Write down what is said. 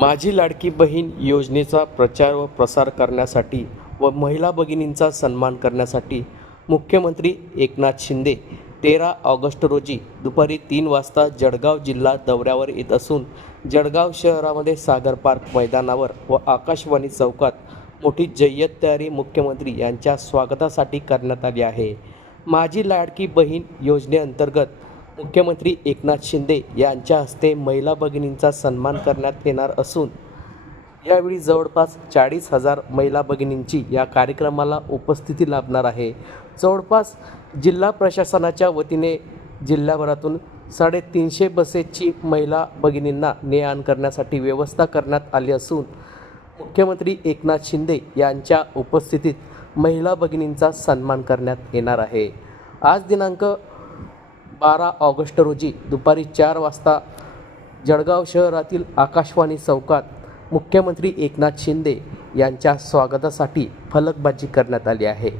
माझी लाडकी बहीण योजनेचा प्रचार व प्रसार करण्यासाठी व महिला भगिनींचा सन्मान करण्यासाठी मुख्यमंत्री एकनाथ शिंदे तेरा ऑगस्ट रोजी दुपारी तीन वाजता जळगाव जिल्हा दौऱ्यावर येत असून जळगाव शहरामध्ये सागर पार्क मैदानावर व आकाशवाणी चौकात मोठी जय्यत तयारी मुख्यमंत्री यांच्या स्वागतासाठी करण्यात आली आहे. माझी लाडकी बहीण योजनेअंतर्गत मुख्यमंत्री एकनाथ शिंदे यांच्या हस्ते महिला भगिनींचा सन्मान करण्यात येणार असून यावेळी जवळपास चाळीस हजार महिला भगिनींची या कार्यक्रमाला उपस्थिती लाभणार आहे. जवळपास जिल्हा प्रशासनाच्या वतीने जिल्ह्याभरातून साडेतीनशे बसेसची महिला भगिनींना ने आण करण्यासाठी व्यवस्था करण्यात आली असून मुख्यमंत्री एकनाथ शिंदे यांच्या उपस्थितीत महिला भगिनींचा सन्मान करण्यात येणार आहे. आज दिनांक बारा ऑगस्ट रोजी दुपारी चार वाजता जळगाव शहरातील आकाशवाणी चौकात मुख्यमंत्री एकनाथ शिंदे यांच्या स्वागतासाठी फलकबाजी करण्यात आली आहे.